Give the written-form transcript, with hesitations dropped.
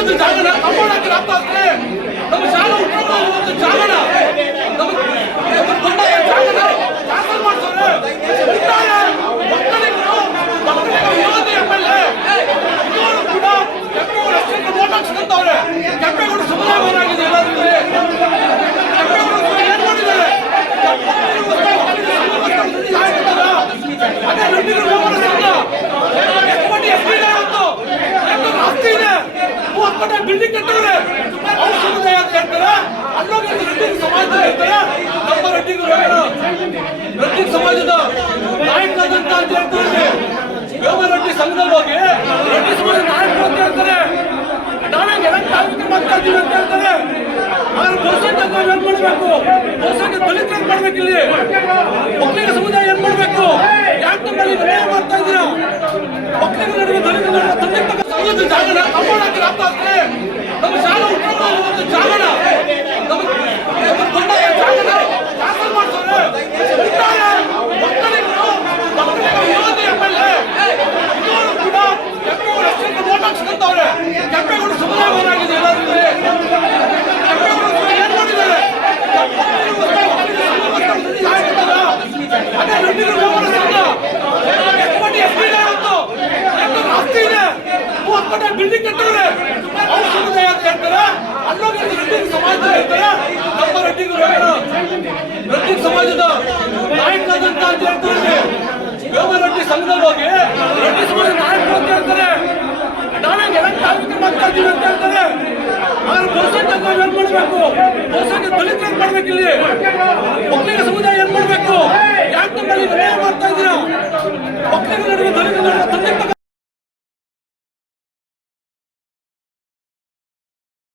ಒಂದು ಜಾಗನ ಕಾಪಾಡಕ್ಕೆ ಆಗ್ತದೆ. ನಮ್ಮ ಶಾಲಾ ಉಪಯೋಗ ಜಾಗನ ನಮ್ಮ ದೊಡ್ಡ ಜಾಗನ ಕ್ಯಾನ್ಸಲ್ ಮಾಡ್ತಾರೆ. ಮಕ್ಕಳಿಗೆ ವಿರೋಧಿ MLA ಇವರು ಕೂಡ ಕೆಂಪೇಗೌಡ ಅಷ್ಟೇ ವೋಟ್ ಹಾಕ್ಸ್ಕೊಂತವ್ರೆ. ಕೆಂಪೇಗೌಡ ಸಮುದಾಯವಾಗಿದೆ ಎಲ್ಲರಿಗೂ. ಕೆಂಪೇಗೌಡ ಏನ್ ಮಾಡಿದ್ದಾರೆ? ಅದೇ ರೆಡ್ಡಿಗಳು ವ್ಯವಹಾರ ಸಂಘ ಆಸ್ತಿ ಇದೆ, 30 ಕೋಟಿ ಬಿಲ್ಡಿಂಗ್ ಕಟ್ಟಿದ್ರೆ ಅವ್ರ ಸಮುದಾಯ ಅಂತ ಹೇಳ್ತಾರೆ. ಅಲ್ಲೋಗಿ ರೆಡ್ಡಿ ಸಮಾಜ ಹೇಳ್ತಾರೆ. ನಮ್ಮ ರೆಡ್ಡಿಗಳು ರೆಡ್ಡಿ ಸಮಾಜದ ನಾಯಕರಾದಂತ ಅಂತ ಹೇಳ್ತಾರೆ. ರೆಡ್ಡಿ ಸಂಘದಲ್ಲಿ ಹೋಗಿ ರೆಡ್ಡಿ ಸಮಾಜದ ನಾಯಕರು ಅಂತ ಹೇಳ್ತಾರೆ. ನಾವೇ ಎಲೆಕ್ಟ್ ಆಗ್ಬೇಕು ಮಾಡ್ತಾ ಇದ್ದೀವಿ ಅಂತ ಹೇಳ್ತಾರೆ. ಆದ್ರೆ ಬಹುಸಂಖ್ಯೆ ಏನ್ ಮಾಡ್ಬೇಕು? ಬಹುಸಂಖ್ಯೆ ದಲಿತ ಏನ್ ಮಾಡ್ಬೇಕು? ಇಲ್ಲಿ ಒಕ್ಕಲಿಗ ಸಮುದಾಯ ಏನ್ ಮಾಡ್ಬೇಕು? ಯಾಕೆ ಮೇಲೆ ಅನ್ಯಾಯ ಮಾಡ್ತಾ ಇದ್ದೀರಾ? ಒಕ್ಕಲಿಗ ನಡುವೆ ದಲಿತ ನಡುವೆ ತಂದೆ ಜಾಗನ ಕಾಪಾಡಕ್ಕೆ ಆಗ್ತದೆ. ನಮ್ಮ ಶಾಲಾ ಉಪಯೋಗ ಜಾಗನ ನಮ್ಮ ದೊಡ್ಡ ಜಾಗನ ಕ್ಯಾನ್ಸಲ್ ಮಾಡ್ತಾರೆ. ಮಕ್ಕಳಿಗೆ ವಿರೋಧಿ MLA ಇವರು ಕೂಡ ಕೆಂಪೇಗೌಡ ಅಷ್ಟೇ ವೋಟ್ ಹಾಕ್ಸ್ಕೊಂತವ್ರೆ. ಕೆಂಪೇಗೌಡ ಸಮುದಾಯವಾಗಿದೆ ಎಲ್ಲರಿಗೂ. ಕೆಂಪೇಗೌಡ ಏನ್ ಮಾಡಿದ್ದಾರೆ? ಅದೇ ರೆಡ್ಡಿಗಳು ವ್ಯವಹಾರ ಸಂಘ ಆಸ್ತಿ ಇದೆ, 30 ಕೋಟಿ ಬಿಲ್ಡಿಂಗ್ ಕಟ್ಟಿದ್ರೆ ಅವ್ರ ಸಮುದಾಯ ಅಂತ ಹೇಳ್ತಾರೆ. ಅಲ್ಲೋಗಿ ರೆಡ್ಡಿ ಸಮಾಜ ಹೇಳ್ತಾರೆ. ನಮ್ಮ ರೆಡ್ಡಿಗಳು ರೆಡ್ಡಿ ಸಮಾಜದ ನಾಯಕರಾದಂತ ಅಂತ ಹೇಳ್ತಾರೆ. ರೆಡ್ಡಿ ಸಂಘದಲ್ಲಿ ಹೋಗಿ ರೆಡ್ಡಿ ಸಮಾಜದ ನಾಯಕರು ಅಂತ ಹೇಳ್ತಾರೆ. ನಾವೇ ಎಲೆಕ್ಟ್ ಆಗ್ಬೇಕು ಮಾಡ್ತಾ